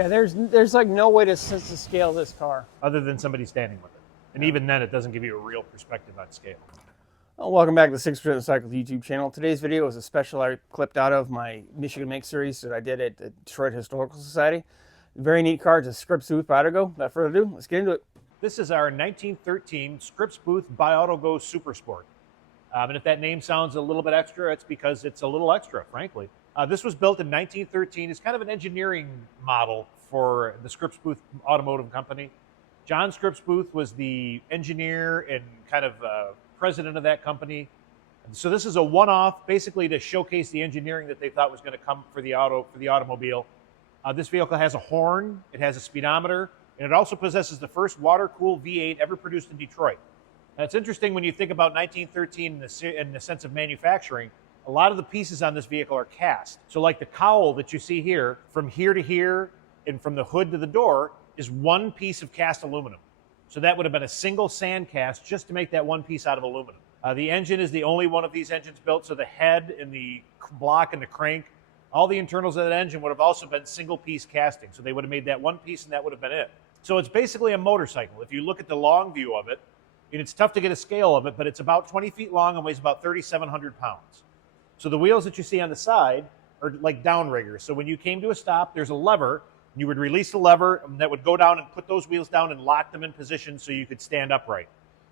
Yeah, there's like no way to scale this car. other than somebody standing with it. And even then, it doesn't give you a real perspective on scale. Well, welcome back to the 6% Cycles YouTube channel. Today's video is a special I clipped out of my Michigan Make series that I did at the Detroit Historical Society. Very neat car. It's a Scripps-Booth Bi-Autogo. Without further ado, let's get into it. This is our 1913 Scripps-Booth Bi-Autogo Super Sport. And if that name sounds a little bit extra, it's because it's a little extra, frankly. This was built in 1913. It's kind of an engineering model for the Scripps-Booth Automotive Company. John Scripps-Booth was the engineer and kind of president of that company. So this is a one-off, basically to showcase the engineering that they thought was going to come for the automobile. This vehicle has a horn, it has a speedometer, and it also possesses the first water-cooled V8 ever produced in Detroit. Now, it's interesting when you think about 1913 in the sense of manufacturing. A lot of the pieces on this vehicle are cast. So like the cowl that you see here, from here to here and from the hood to the door, is one piece of cast aluminum. So that would have been a single sand cast just to make that one piece out of aluminum. The engine is the only one of these engines built, so the head and the block and the crank, all the internals of that engine would have also been single piece casting. So they would have made that one piece and that would have been it. So it's basically a motorcycle. If you look at the long view of it, and it's tough to get a scale of it, but it's about 20 feet long and weighs about 3,700 pounds. So the wheels that you see on the side are like downriggers. So when you came to a stop, there's a lever. You would release the lever, and that would go down and put those wheels down and lock them in position so you could stand upright.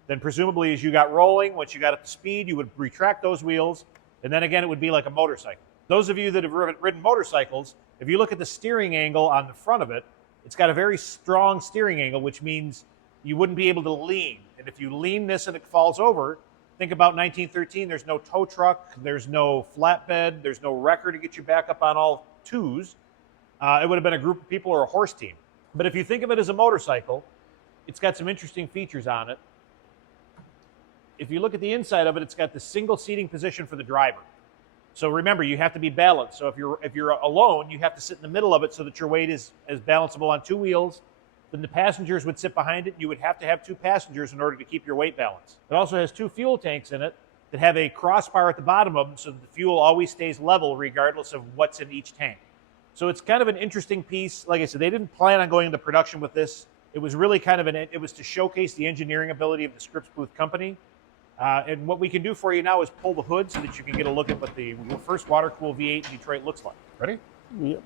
Then presumably as you got rolling, once you got up to speed, you would retract those wheels, and then again it would be like a motorcycle. Those of you that have ridden motorcycles, if you look at the steering angle on the front of it, it's got a very strong steering angle, which means you wouldn't be able to lean. And if you lean this and it falls over, think about 1913, there's no tow truck, there's no flatbed, there's no wrecker to get you back up on all twos. It would have been a group of people or a horse team. But if you think of it as a motorcycle, it's got some interesting features on it. If you look at the inside of it, it's got the single seating position for the driver. So remember, you have to be balanced. So if you're alone, you have to sit in the middle of it so that your weight is balanceable on two wheels. Then the passengers would sit behind it. You would have to have two passengers in order to keep your weight balanced. It also has two fuel tanks in it that have a crossbar at the bottom of them so that the fuel always stays level regardless of what's in each tank. So it's kind of an interesting piece. Like I said, they didn't plan on going into production with this. It was really kind of it was to showcase the engineering ability of the Scripps-Booth company. And what we can do for you now is pull the hood so that you can get a look at what the first water-cooled V8 in Detroit looks like. Ready? Yep.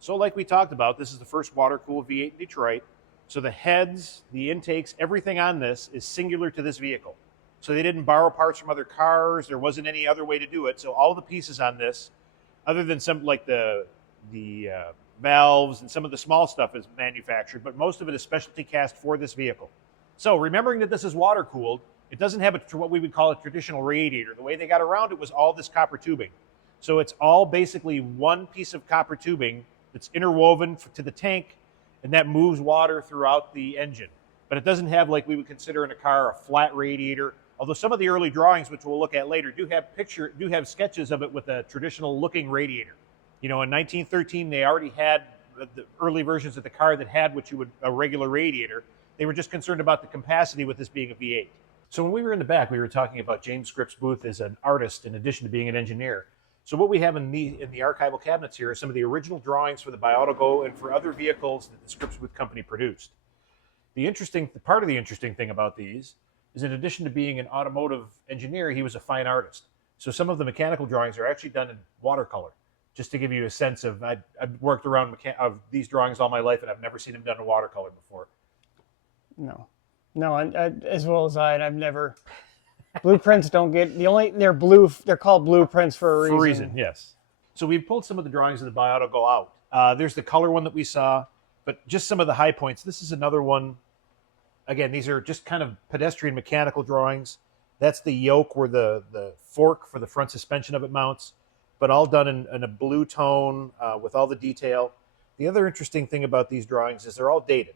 So like we talked about, this is the first water-cooled V8 in Detroit. So the heads, the intakes, everything on this is singular to this vehicle. So they didn't borrow parts from other cars. There wasn't any other way to do it. So all the pieces on this, other than some like the valves and some of the small stuff is manufactured, but most of it is specialty cast for this vehicle. So remembering that this is water cooled, it doesn't have what we would call a traditional radiator. The way they got around it was all this copper tubing. So it's all basically one piece of copper tubing that's interwoven to the tank, and that moves water throughout the engine. But it doesn't have, like we would consider in a car, a flat radiator. Although some of the early drawings, which we'll look at later, do have sketches of it with a traditional looking radiator. You know, in 1913, they already had the early versions of the car that had a regular radiator. They were just concerned about the capacity with this being a V8. So when we were in the back, we were talking about James Scripps-Booth as an artist in addition to being an engineer. So what we have in the archival cabinets here are some of the original drawings for the Bi-Autogo and for other vehicles that the Scripps-Booth company produced. Part of the interesting thing about these is, in addition to being an automotive engineer, he was a fine artist. So some of the mechanical drawings are actually done in watercolor. Just to give you a sense of, I've worked around these drawings all my life, and I've never seen them done in watercolor before. No, as well as I've never. Blueprints don't get they're blue. They're called blueprints for a reason. For a reason, yes. So we've pulled some of the drawings of the Bi-Autogo out. There's the color one that we saw, but just some of the high points. This is another one. Again, these are just kind of pedestrian mechanical drawings. That's the yoke where the fork for the front suspension of it mounts, but all done in a blue tone with all the detail. The other interesting thing about these drawings is they're all dated.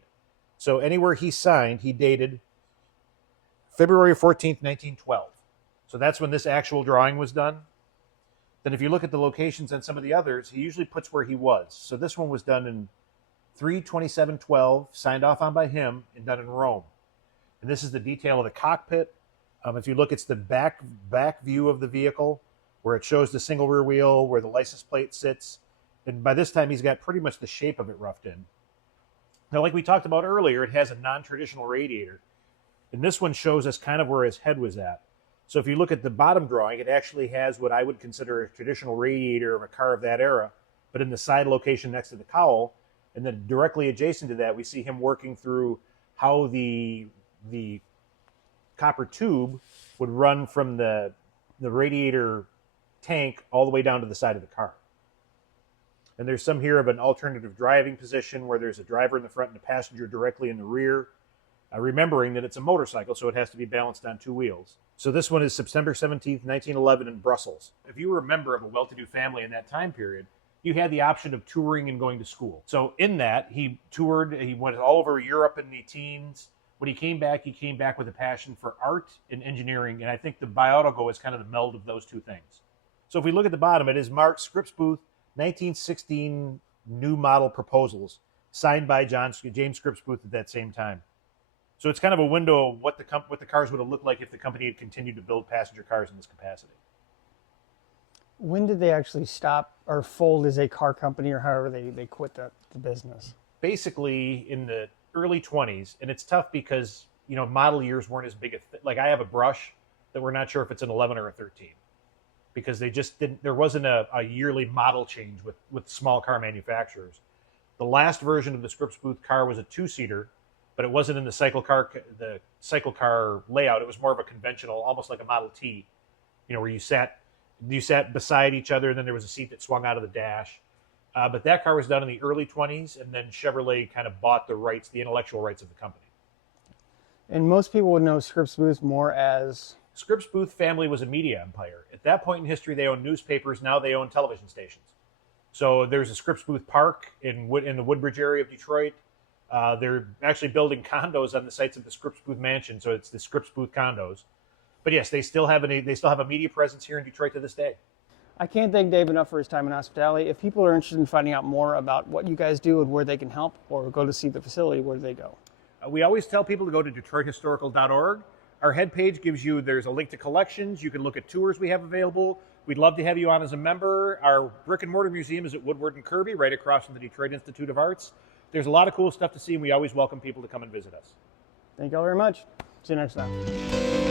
So anywhere he signed, he dated February 14th, 1912. So that's when this actual drawing was done. Then if you look at the locations on some of the others, he usually puts where he was. So this one was done in 3/27/12, signed off on by him, and done in Rome. And this is the detail of the cockpit. If you look, it's the back view of the vehicle, where it shows the single rear wheel, where the license plate sits. And by this time, he's got pretty much the shape of it roughed in. Now, like we talked about earlier, it has a non-traditional radiator. And this one shows us kind of where his head was at. So if you look at the bottom drawing, it actually has what I would consider a traditional radiator of a car of that era, but in the side location next to the cowl. And then directly adjacent to that, we see him working through how the copper tube would run from the radiator tank all the way down to the side of the car. And there's some here of an alternative driving position where there's a driver in the front and a passenger directly in the rear. Remembering that it's a motorcycle, so it has to be balanced on two wheels. So this one is September 17th, 1911 in Brussels. If you were a member of a well-to-do family in that time period, you had the option of touring and going to school. So in that, he toured, he went all over Europe in the teens. When he came back with a passion for art and engineering, and I think the Bi-Autogo is kind of the meld of those two things. So if we look at the bottom, it is marked Scripps-Booth 1916 new model proposals, signed by James Scripps-Booth at that same time. So it's kind of a window of what the cars would have looked like if the company had continued to build passenger cars in this capacity. When did they actually stop or fold as a car company, or however they quit the business? Basically in the early 20s, and it's tough because, you know, model years weren't as big like I have a brush that we're not sure if it's an 11 or a 13 because they just didn't, there wasn't a yearly model change with small car manufacturers. The last version of the Scripps-Booth car was a two-seater, but it wasn't in the cycle car layout. It was more of a conventional, almost like a Model T, you know, where you sat beside each other, and then there was a seat that swung out of the dash. But that car was done in the early 20s, and then Chevrolet kind of bought the intellectual rights of the company. And most people would know Scripps-Booth more as... Scripps-Booth family was a media empire. At that point in history, they owned newspapers. Now they own television stations. So there's a Scripps-Booth Park in the Woodbridge area of Detroit. They're actually building condos on the sites of the Scripps-Booth mansion, so it's the Scripps-Booth condos. But yes, they still have a media presence here in Detroit to this day. I can't thank Dave enough for his time and hospitality. If people are interested in finding out more about what you guys do and where they can help, or go to see the facility, where do they go? We always tell people to go to DetroitHistorical.org. Our head page there's a link to collections. You can look at tours we have available. We'd love to have you on as a member. Our brick and mortar museum is at Woodward and Kirby, right across from the Detroit Institute of Arts. There's a lot of cool stuff to see, and we always welcome people to come and visit us. Thank you all very much. See you next time.